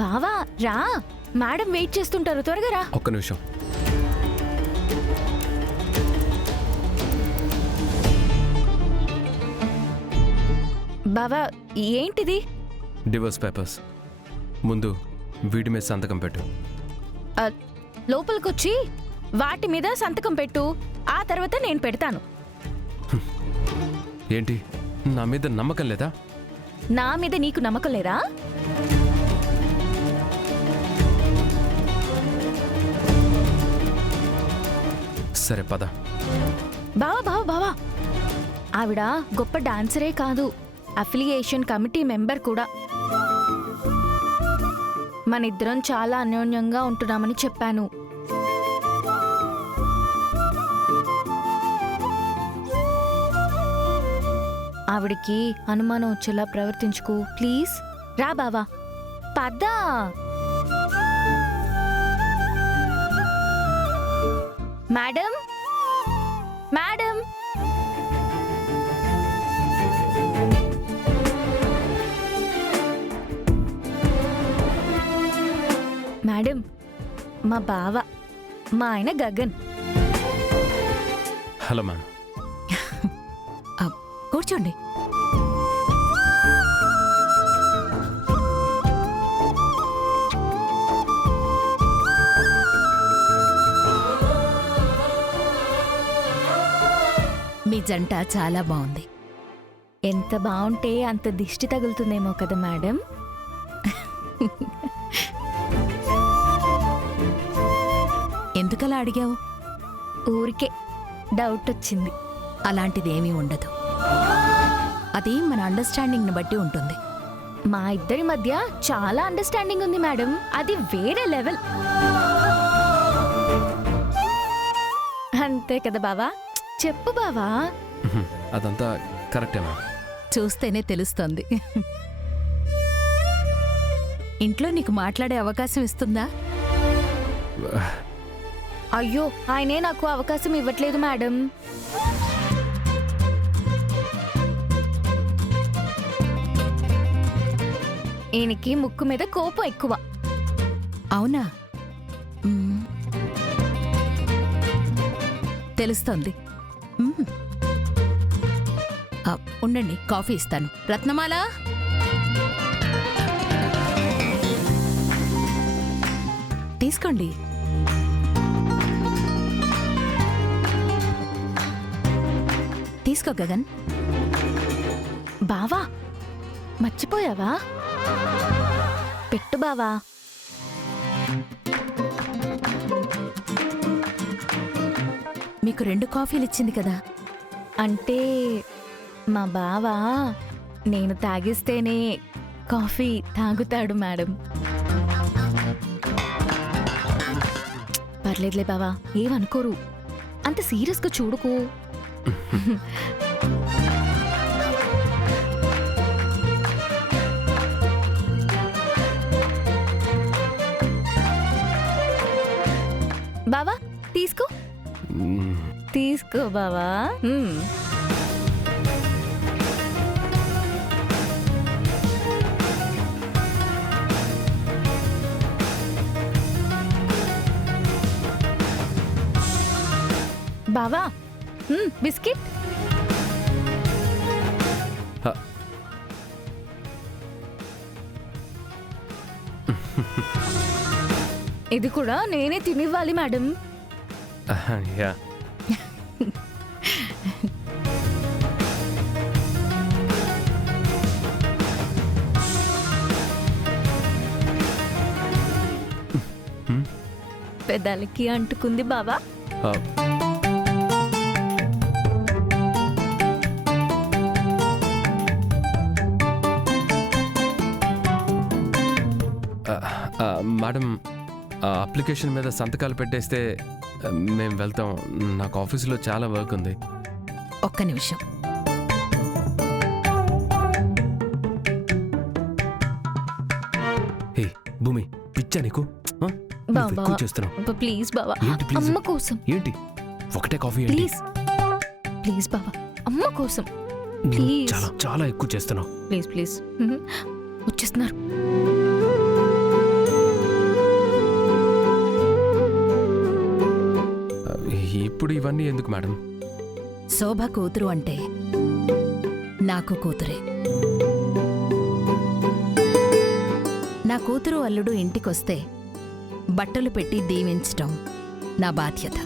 బావా రా, madam wait చేస్తుంటారు, త్వరగా రా. ఒక్క నిమిషం. బావా ఏంటిది? Divorce papers. ముందు వీటి మీద సంతకం పెట్టు. లోపలికొచ్చి వాటి మీద సంతకం పెట్టు, ఆ తర్వాత నేను పెడతాను. ఏంటి, నా మీద నమ్మకం లేదా? నా మీద నీకు నమ్మకం లేదా? సరే పద. బావా బావా బావా, ఆవిడ గొప్ప డాన్సరే కాదు, అఫిలియేషన్ కమిటీ మెంబర్ కూడా. మనిద్దరం చాలా అన్యోన్యంగా ఉంటున్నామని చెప్పాను. ఆవిడికి అనుమానం వచ్చేలా ప్రవర్తించుకో ప్లీజ్. రా బావా, పద్దా. మేడం మేడం, మేడం మా బావ, మా ఆయన గగన్. Hello ma'am. కూర్చోండి. మీ జంట చాలా బాగుంది. ఎంత బాగుంటే అంత దిష్టి తగులుతుందేమో కదా మేడం. ఎందుకలా అడిగావు? ఊరికే డౌట్ వచ్చింది. అలాంటిదేమీ ఉండదు. అది మన అండర్స్టాండింగ్ని బట్టి ఉంటుంది. మా ఇద్దరి మధ్య చాలా అండర్స్టాండింగ్ ఉంది మేడం, అది వేరే లెవెల్. అంతే కదా బావా? చెప్పు బావా. అదంతా కరెక్టే మ్యామ్. చూస్తేనే తెలుస్తోంది. ఇంట్లో నీకు మాట్లాడే అవకాశం ఇస్తుందా? అయ్యో, ఆయనే నాకు అవకాశం ఇవ్వట్లేదు మేడం. ఈయనకి ముక్కు మీద కోపం ఎక్కువ. అవునా? తెలుస్తోంది. ఉండండి, కాఫీ ఇస్తాను. రత్నమాల, తీసుకోండి. తీసుకో గగన్. బావా మర్చిపోయావా? పెట్టు బావా. మీకు 2 కాఫీలు ఇచ్చింది కదా. అంటే మా బావా నేను తాగిస్తేనే కాఫీ తాగుతాడు మేడం. పర్లేదులే బావా, ఏమనుకోరు. అంత సీరియస్గా చూడుకో. బావా తీసుకో. తీసుకో బావా. బావా బిస్కెట్. ఇది కూడా నేనే తినివ్వాలి మేడం. యా. పెదాలకి అంటుకుంది బావా. మేడం, అప్లికేషన్ మీద సంతకాలు పెట్టేస్తే మేము వెళ్తాం. నాకు ఆఫీసులో చాలా వర్క్ ఉంది. ఒక్క నిమిషం. హే భూమి, పిచ్చా నీకు? ఎక్కువ చేస్తున్నావు. ప్లీజ్ బావా, ఏంటి ప్లీజ్? అమ్మ కోసం. ఏంటి ఒకటే కాఫీ? ప్లీజ్ ప్లీజ్ బావా, అమ్మ కోసం ప్లీజ్. చాలా చాలా ఎక్కువ చేస్తున్నావు. Please please. వచ్చేస్తున్నారు. ఇప్పుడు ఇవన్నీ ఎందుకు మేడం? శోభ కూతురు అంటే నాకు కూతురే. నా కూతురు అల్లుడు ఇంటికొస్తే బట్టలు పెట్టి దీవించటం నా బాధ్యత.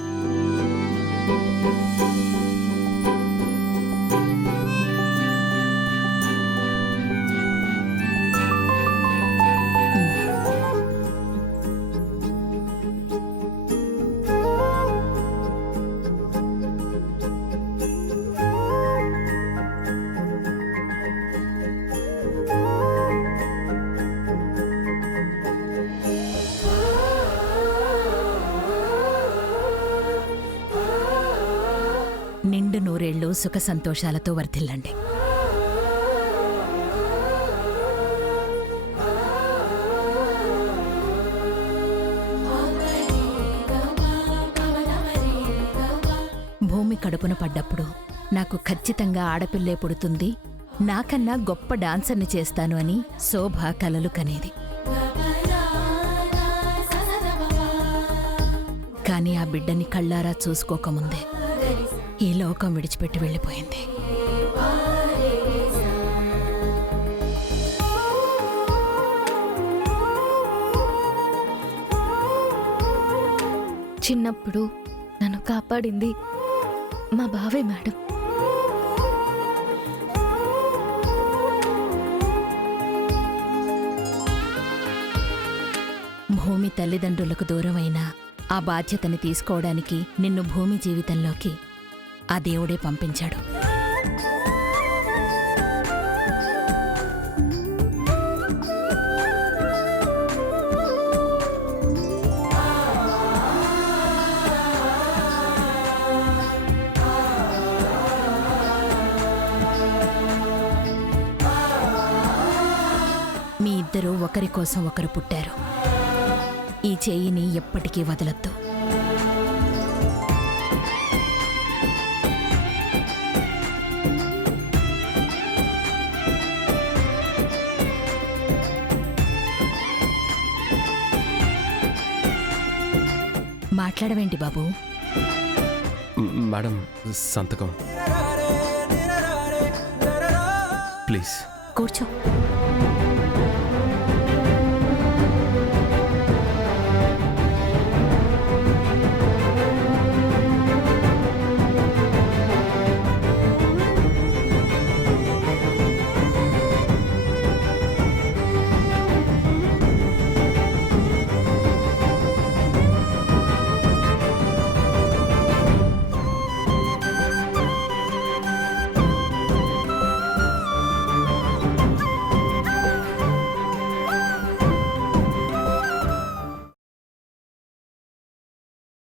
నిండు నూరేళ్లు సుఖ సంతోషాలతో వర్ధిల్లండి. భూమి కడుపున పడ్డప్పుడు నాకు ఖచ్చితంగా ఆడపిల్లే పుడుతుంది, నాకన్నా గొప్ప డాన్సర్ని చేస్తాను అని శోభ కలలు కనేది. కాని ఆ బిడ్డని కళ్ళారా చూసుకోకముందే ఈ లోకం విడిచిపెట్టి వెళ్ళిపోయింది. చిన్నప్పుడు నన్ను కాపాడింది మా బావే మేడం. భూమి తల్లిదండ్రులకు దూరమైన ఆ బాధ్యతని తీసుకోవడానికి నిన్ను భూమి జీవితంలోకి ఆ దేవుడే పంపించాడు. మీ ఇద్దరూ ఒకరి కోసం ఒకరు పుట్టారు. ఈ చేయిని ఎప్పటికీ వదలొద్దు. మాట్లాడవేంటి బాబు? మేడం, సంతకం ప్లీజ్. కూర్చో.